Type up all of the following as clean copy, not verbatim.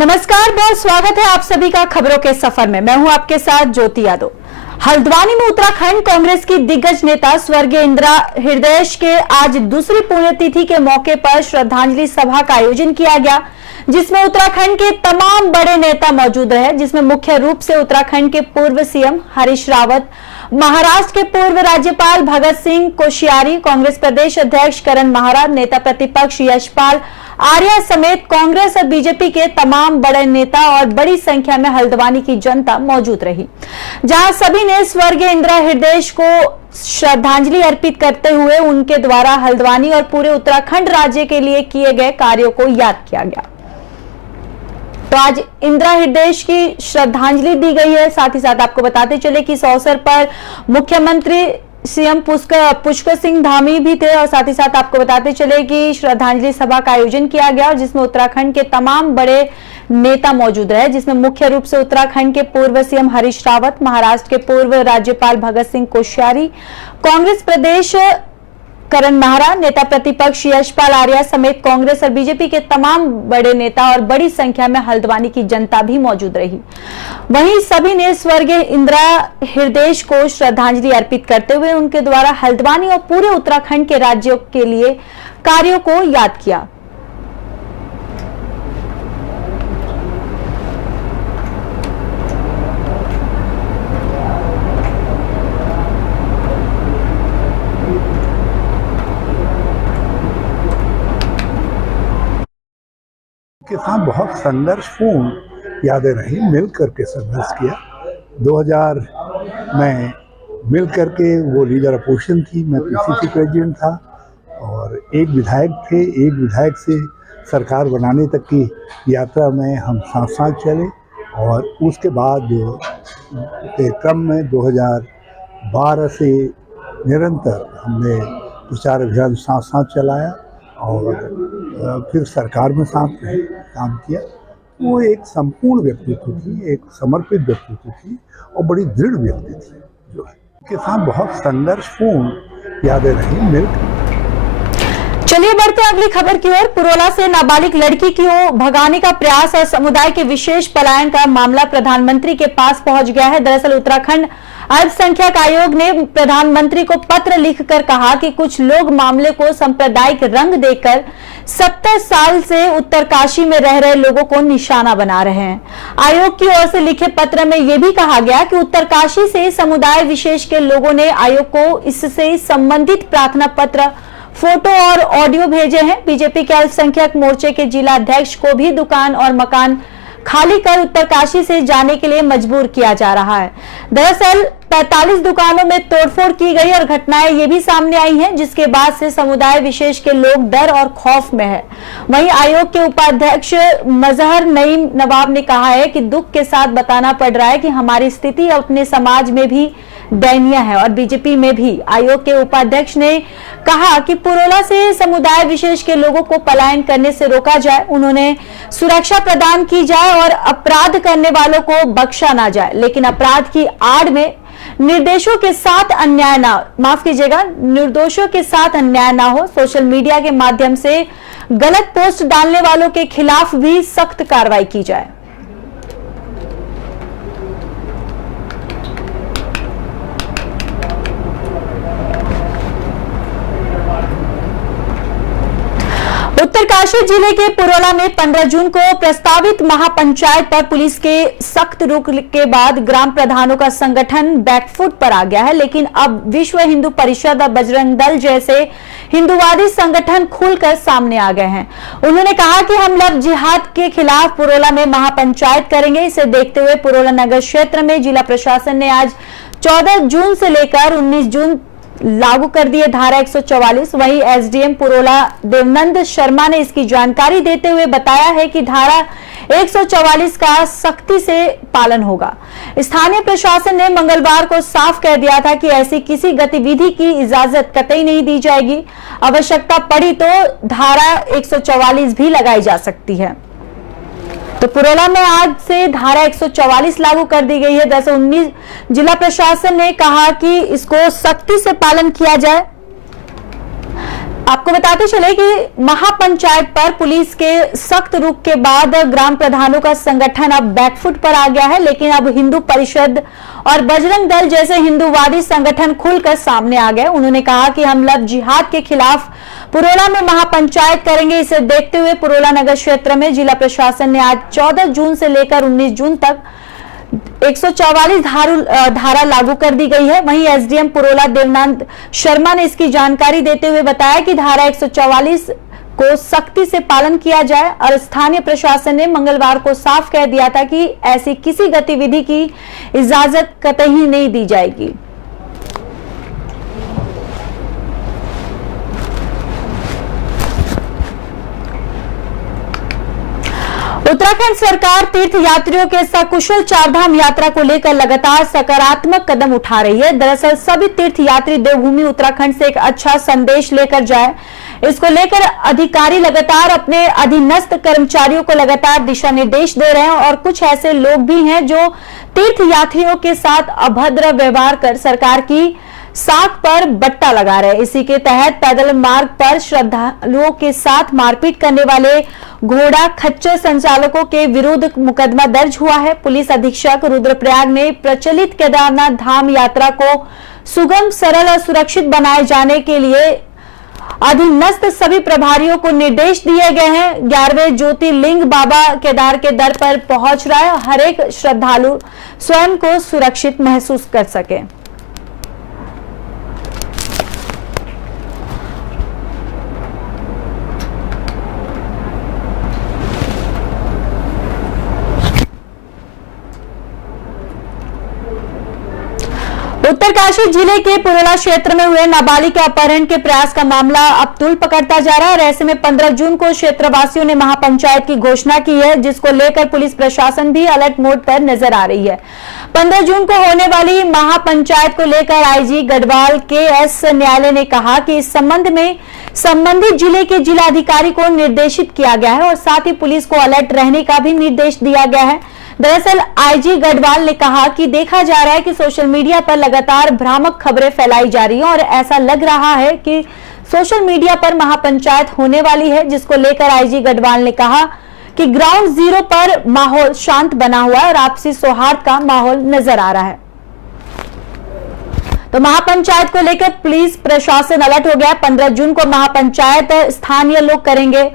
नमस्कार, बहुत स्वागत है आप सभी का खबरों के सफर में। मैं हूं आपके साथ ज्योति यादव। हल्द्वानी में उत्तराखंड कांग्रेस की दिग्गज नेता स्वर्गीय इंदिरा हृदय के आज दूसरी पुण्यतिथि के मौके पर श्रद्धांजलि सभा का आयोजन किया गया, जिसमें उत्तराखंड के तमाम बड़े नेता मौजूद रहे, जिसमें मुख्य रूप से उत्तराखंड के पूर्व सीएम हरीश रावत, महाराष्ट्र के पूर्व राज्यपाल भगत सिंह कोश्यारी, कांग्रेस प्रदेश अध्यक्ष करण महाराज, नेता प्रतिपक्ष यशपाल आर्या समेत कांग्रेस और बीजेपी के तमाम बड़े नेता और बड़ी संख्या में हल्द्वानी की जनता मौजूद रही, जहां सभी ने स्वर्गीय इंदिरा हृदय को श्रद्धांजलि अर्पित करते हुए उनके द्वारा हल्द्वानी और पूरे उत्तराखंड राज्य के लिए किए गए कार्यों को याद किया गया। तो आज इंदिरा हृदय की श्रद्धांजलि दी गई है। साथ ही साथ आपको बताते चले कि इस अवसर पर मुख्यमंत्री सीएम पुष्कर सिंह धामी भी थे और साथ ही साथ आपको बताते चले कि श्रद्धांजलि सभा का आयोजन किया गया और जिसमें उत्तराखंड के तमाम बड़े नेता मौजूद रहे, जिसमें मुख्य रूप से उत्तराखंड के पूर्व सीएम हरीश रावत, महाराष्ट्र के पूर्व राज्यपाल भगत सिंह कोश्यारी, कांग्रेस प्रदेश करण महाराज, नेता प्रतिपक्ष यशपाल आर्या समेत कांग्रेस और बीजेपी के तमाम बड़े नेता और बड़ी संख्या में हल्द्वानी की जनता भी मौजूद रही। वहीं सभी ने स्वर्गीय इंदिरा हृदय को श्रद्धांजलि अर्पित करते हुए उनके द्वारा हल्द्वानी और पूरे उत्तराखंड के राज्यों के लिए कार्यों को याद किया। के साथ बहुत संघर्षपूर्ण यादें रही। मिल करके संघर्ष किया। 2000 में मिल करके वो लीडर अपोजिशन थी, मैं पीसीसी प्रेसिडेंट था और एक विधायक थे। एक विधायक से सरकार बनाने तक की यात्रा में हम साथ साथ चले और उसके बाद के क्रम में 2012 से निरंतर हमने प्रचार अभियान साथ साथ चलाया और फिर सरकार में साथ रहे, काम किया। वो एक संपूर्ण व्यक्तित्व थी, एक समर्पित व्यक्तित्व थी और बड़ी दृढ़ व्यक्ति थी जो है। के साथ बहुत संघर्षपूर्ण यादें रही। चलिए बढ़ते अगली खबर की ओर। पुरोला से नाबालिग लड़की की ओर भगाने का प्रयास और समुदाय के विशेष पलायन का मामला प्रधानमंत्री के पास पहुंच गया है। दरअसल उत्तराखंड अल्पसंख्यक आयोग ने प्रधानमंत्री को पत्र लिखकर कहा कि कुछ लोग मामले को सांप्रदायिक रंग देकर 70 साल से उत्तरकाशी में रह रहे लोगों को निशाना बना रहे हैं। आयोग की ओर से लिखे पत्र में यह भी कहा गया कि उत्तरकाशी से समुदाय विशेष के लोगों ने आयोग को इससे संबंधित प्रार्थना पत्र, फोटो और ऑडियो भेजे हैं। बीजेपी के अल्पसंख्यक मोर्चे के जिला अध्यक्ष को भी दुकान और मकान खाली कर उत्तरकाशी से जाने के लिए मजबूर किया जा रहा है। दरअसल 45 दुकानों में तोड़फोड़ की गई और घटनाएं ये भी सामने आई हैं, जिसके बाद से समुदाय विशेष के लोग डर और खौफ में है। वहीं आयोग के उपाध्यक्ष मजहर नईम नवाब ने कहा है कि दुख के साथ बताना पड़ रहा है कि हमारी स्थिति अपने समाज में भी दयनीय है और बीजेपी में भी। आयोग के उपाध्यक्ष ने कहा कि पुरोला से समुदाय विशेष के लोगों को पलायन करने से रोका जाए, उन्होंने सुरक्षा प्रदान की जाए और अपराध करने वालों को बख्शा ना जाए, लेकिन अपराध की आड़ में निर्दोषों के साथ अन्याय ना हो। सोशल मीडिया के माध्यम से गलत पोस्ट डालने वालों के खिलाफ भी सख्त कार्रवाई की जाए। उत्तरकाशी जिले के पुरोला में 15 जून को प्रस्तावित महापंचायत पर पुलिस के सख्त रुख के बाद ग्राम प्रधानों का संगठन बैकफुट पर आ गया है, लेकिन अब विश्व हिंदू परिषद और बजरंग दल जैसे हिंदूवादी संगठन खुलकर सामने आ गए हैं। उन्होंने कहा कि हम लव जिहाद के खिलाफ पुरोला में महापंचायत करेंगे। इसे देखते हुए पुरोला नगर क्षेत्र में जिला प्रशासन ने आज 14 जून से लेकर 19 जून लागू कर दिए धारा 144। वहीं एसडीएम पुरोला देवनंद शर्मा ने इसकी जानकारी देते हुए बताया है कि धारा 144 का सख्ती से पालन होगा। स्थानीय प्रशासन ने मंगलवार को साफ कह दिया था कि ऐसी किसी गतिविधि की इजाजत कतई नहीं दी जाएगी। आवश्यकता पड़ी तो धारा 144 भी लगाई जा सकती है। तो पुरोला में आज से धारा 144 लागू कर दी गई है। 10-19 जिला प्रशासन ने कहा कि इसको सख्ती से पालन किया जाए। आपको बताते चले कि महापंचायत पर पुलिस के सख्त रुख के बाद ग्राम प्रधानों का संगठन अब बैकफुट पर आ गया है, लेकिन अब हिंदू परिषद और बजरंग दल जैसे हिंदूवादी संगठन खुलकर सामने आ गए। उन्होंने कहा कि हम लव जिहाद के खिलाफ पुरोला में महापंचायत करेंगे। इसे देखते हुए पुरोला नगर क्षेत्र में जिला प्रशासन ने आज 14 जून से लेकर 19 जून तक 144 धारा लागू कर दी गई है। वहीं एसडीएम पुरोला देवनाथ शर्मा ने इसकी जानकारी देते हुए बताया कि धारा 144 को सख्ती से पालन किया जाए और स्थानीय प्रशासन ने मंगलवार को साफ कह दिया था कि ऐसी किसी गतिविधि की इजाजत कतई नहीं दी जाएगी। उत्तराखंड सरकार तीर्थ यात्रियों के सकुशल चारधाम यात्रा को लेकर लगातार सकारात्मक कदम उठा रही है। दरअसल सभी तीर्थ यात्री देवभूमि उत्तराखंड से एक अच्छा संदेश लेकर जाए, इसको लेकर अधिकारी लगातार अपने अधीनस्थ कर्मचारियों को लगातार दिशा निर्देश दे रहे हैं और कुछ ऐसे लोग भी हैं जो तीर्थ यात्रियों के साथ अभद्र व्यवहार कर सरकार की साख पर बट्टा लगा रहे। इसी के तहत पैदल मार्ग पर श्रद्धालुओं के साथ मारपीट करने वाले घोड़ा खच्चर संचालकों के विरुद्ध मुकदमा दर्ज हुआ है। पुलिस अधीक्षक रुद्रप्रयाग ने प्रचलित केदारनाथ धाम यात्रा को सुगम, सरल और सुरक्षित बनाए जाने के लिए अधीनस्थ सभी प्रभारियों को निर्देश दिए गए हैं। 11वें ज्योतिर्लिंग बाबा केदार के दर पर पहुंच रहा है। हर एक श्रद्धालु स्वयं को सुरक्षित महसूस कर सके। उत्तरकाशी जिले के पुरोला क्षेत्र में हुए नाबालिग के अपहरण के प्रयास का मामला अब तूल पकड़ता जा रहा है और ऐसे में 15 जून को क्षेत्रवासियों ने महापंचायत की घोषणा की है, जिसको लेकर पुलिस प्रशासन भी अलर्ट मोड पर नजर आ रही है। 15 जून को होने वाली महापंचायत को लेकर आईजी गढ़वाल KS न्यायालय ने कहा कि इस संबंध में संबंधित जिले के जिलाधिकारी को निर्देशित किया गया है और साथ ही पुलिस को अलर्ट रहने का भी निर्देश दिया गया है। दरअसल आईजी गढ़वाल ने कहा कि देखा जा रहा है कि सोशल मीडिया पर लगातार भ्रामक खबरें फैलाई जा रही हैं और ऐसा लग रहा है कि सोशल मीडिया पर महापंचायत होने वाली है, जिसको लेकर आईजी गढ़वाल ने कहा कि ग्राउंड जीरो पर माहौल शांत बना हुआ है और आपसी सौहार्द का माहौल नजर आ रहा है। तो महापंचायत को लेकर पुलिस प्रशासन अलर्ट हो गया। 15 जून को महापंचायत स्थानीय लोग करेंगे।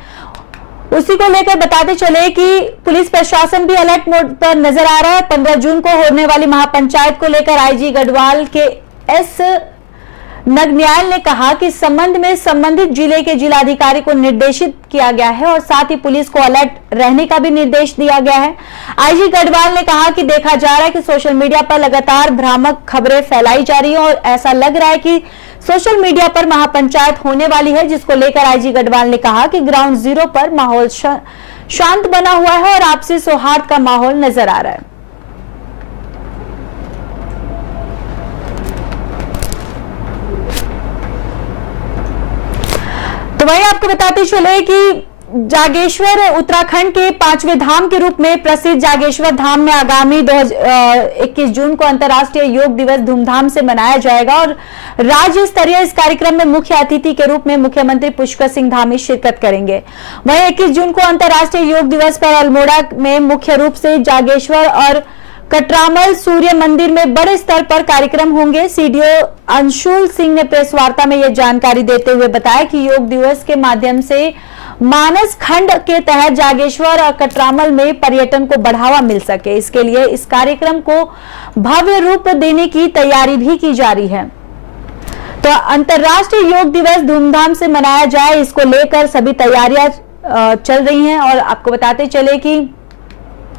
उसी को लेकर बताते चले कि पुलिस प्रशासन भी अलर्ट मोड पर नजर आ रहा है। 15 जून को होने वाली महापंचायत को लेकर आईजी गढ़वाल KS न्यायालय ने कहा कि संबंध में संबंधित जिले के जिलाधिकारी को निर्देशित किया गया है और साथ ही पुलिस को अलर्ट रहने का भी निर्देश दिया गया है। आईजी गढ़वाल ने कहा कि देखा जा रहा है कि सोशल मीडिया पर लगातार भ्रामक खबरें फैलाई जा रही हैं और ऐसा लग रहा है कि सोशल मीडिया पर महापंचायत होने वाली है, जिसको लेकर आईजी गढ़वाल ने कहा कि ग्राउंड जीरो पर माहौल शांत बना हुआ है और आपसी सौहार्द का माहौल नजर आ रहा है। तो वही आपको बताते चले कि जागेश्वर उत्तराखंड के 5वें धाम के रूप में प्रसिद्ध जागेश्वर धाम में आगामी 21 जून को अंतर्राष्ट्रीय योग दिवस धूमधाम से मनाया जाएगा और राज्य स्तरीय इस कार्यक्रम में मुख्य अतिथि के रूप में मुख्यमंत्री पुष्कर सिंह धामी शिरकत करेंगे। वहीं 21 जून को अंतर्राष्ट्रीय योग दिवस पर अल्मोड़ा में मुख्य रूप से जागेश्वर और कटरामल सूर्य मंदिर में बड़े स्तर पर कार्यक्रम होंगे। सीडीओ अंशुल सिंह ने प्रेस वार्ता में यह जानकारी देते हुए बताया कि योग दिवस के माध्यम से मानस खंड के तहत जागेश्वर और कटरामल में पर्यटन को बढ़ावा मिल सके, इसके लिए इस कार्यक्रम को भव्य रूप देने की तैयारी भी की जा रही है। तो अंतर्राष्ट्रीय योग दिवस धूमधाम से मनाया जाए, इसको लेकर सभी तैयारियां चल रही हैं और आपको बताते चले कि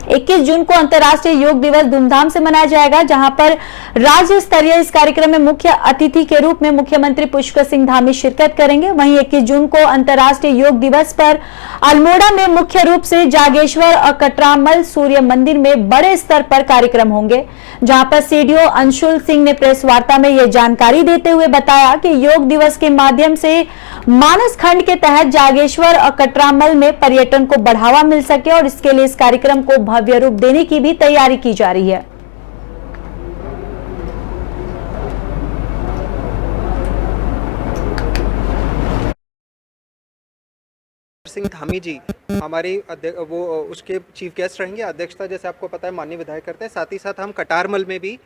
21 जून को अंतर्राष्ट्रीय योग दिवस धूमधाम से मनाया जाएगा, जहां पर राज्य स्तरीय इस कार्यक्रम में मुख्य अतिथि के रूप में मुख्यमंत्री पुष्कर सिंह धामी शिरकत करेंगे। वहीं 21 जून को अंतर्राष्ट्रीय योग दिवस पर अल्मोड़ा में मुख्य रूप से जागेश्वर और कटरामल सूर्य मंदिर में बड़े स्तर पर कार्यक्रम होंगे, जहां पर सीडीओ अंशुल सिंह ने प्रेस वार्ता में यह जानकारी देते हुए बताया कि योग दिवस के माध्यम से मानस खंड के तहत जागेश्वर और कटरामल में पर्यटन को बढ़ावा मिल सके और इसके लिए इस कार्यक्रम को भव्य रूप देने की भी तैयारी की जा रही है। सिंह धामी जी हमारी वो उसके चीफ गेस्ट रहेंगे। अध्यक्षता जैसे आपको पता है माननीय विधायक करते हैं। साथ ही साथ हम कटारमल में भी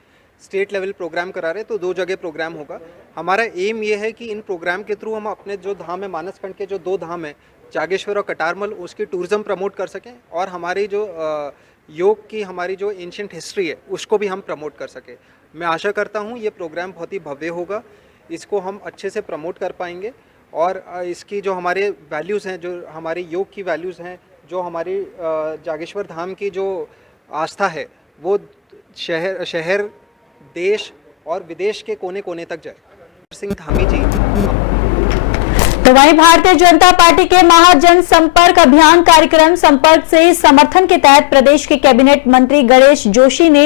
स्टेट लेवल प्रोग्राम करा रहे हैं, तो 2 जगह प्रोग्राम होगा। हमारा एम ये है कि इन प्रोग्राम के थ्रू हम अपने जो धाम है, मानसखंड के जो 2 धाम है, जागेश्वर और कटारमल, उसकी टूरिज्म प्रमोट कर सकें और हमारी जो योग की हमारी जो एंशिएंट हिस्ट्री है उसको भी हम प्रमोट कर सकें। मैं आशा करता हूँ ये प्रोग्राम बहुत ही भव्य होगा, इसको हम अच्छे से प्रमोट कर पाएंगे और इसकी जो हमारे वैल्यूज़ हैं, जो हमारी योग की वैल्यूज़ हैं, जो हमारी जागेश्वर धाम की जो आस्था है, वो शहर देश और विदेश के कोने कोने तक जाए। सिंह धामी जी। तो वहीं भारतीय जनता पार्टी के महाजन संपर्क अभियान कार्यक्रम संपर्क से समर्थन के तहत प्रदेश के कैबिनेट मंत्री गणेश जोशी ने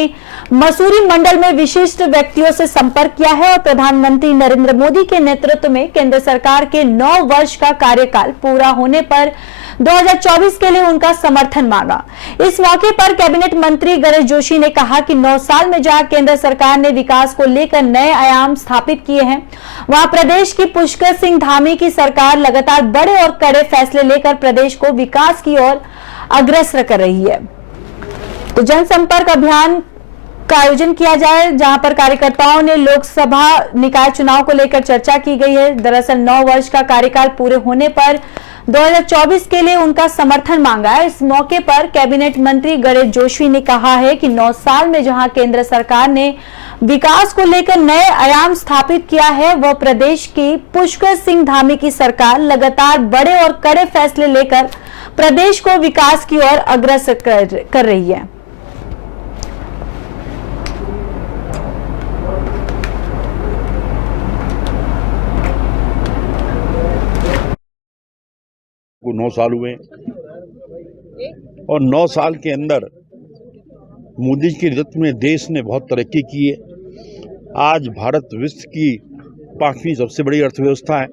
मसूरी मंडल में विशिष्ट व्यक्तियों से संपर्क किया है और प्रधानमंत्री नरेंद्र मोदी के नेतृत्व में केंद्र सरकार के 9 वर्ष का कार्यकाल पूरा होने पर 2024 के लिए उनका समर्थन मांगा। इस मौके पर कैबिनेट मंत्री गणेश जोशी ने कहा कि 9 साल में जहां केंद्र सरकार ने विकास को लेकर नए आयाम स्थापित किए हैं, वहां प्रदेश की पुष्कर सिंह धामी की सरकार लगातार बड़े और कड़े फैसले लेकर प्रदेश को विकास की ओर अग्रसर कर रही है। तो जनसंपर्क अभियान का आयोजन किया जाए, जहां पर कार्यकर्ताओं ने लोकसभा निकाय चुनाव को लेकर चर्चा की गई है। दरअसल 9 वर्ष का कार्यकाल पूरे होने पर 2024 के लिए उनका समर्थन मांगा है। इस मौके पर कैबिनेट मंत्री गणेश जोशी ने कहा है कि 9 साल में जहां केंद्र सरकार ने विकास को लेकर नए आयाम स्थापित किया है, वह प्रदेश की पुष्कर सिंह धामी की सरकार लगातार बड़े और कड़े फैसले लेकर प्रदेश को विकास की ओर अग्रसर कर रही है। को 9 साल हुए और 9 साल के अंदर मोदी जी के नेतृत्व में देश ने बहुत तरक्की की है। आज भारत विश्व की 5वीं सबसे बड़ी अर्थव्यवस्था है।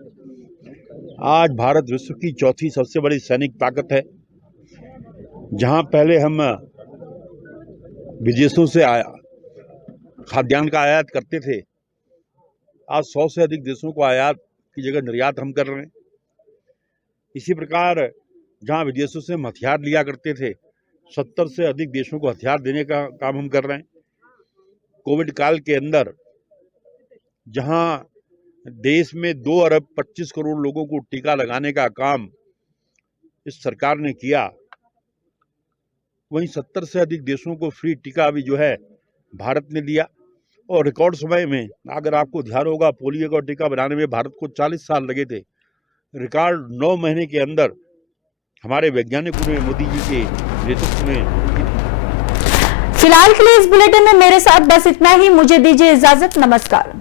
आज भारत विश्व की 4थी सबसे बड़ी सैनिक ताकत है। जहां पहले हम विदेशों से खाद्यान्न का आयात करते थे, आज 100 से अधिक देशों को आयात की जगह निर्यात हम कर रहे हैं। इसी प्रकार जहां विदेशों से हम हथियार लिया करते थे, 70 से अधिक देशों को हथियार देने का काम हम कर रहे हैं। कोविड काल के अंदर जहां देश में 2 अरब 25 करोड़ लोगों को टीका लगाने का काम इस सरकार ने किया, वहीं 70 से अधिक देशों को फ्री टीका भी जो है भारत ने दिया। और रिकॉर्ड समय में, अगर आपको ध्यान होगा, पोलियो का टीका बनाने में भारत को 40 साल लगे थे। रिकॉर्ड 9 महीने के अंदर हमारे वैज्ञानिकों ने मोदी जी के नेतृत्व में। फिलहाल के लिए इस बुलेटिन में मेरे साथ बस इतना ही। मुझे दीजिए इजाजत। नमस्कार।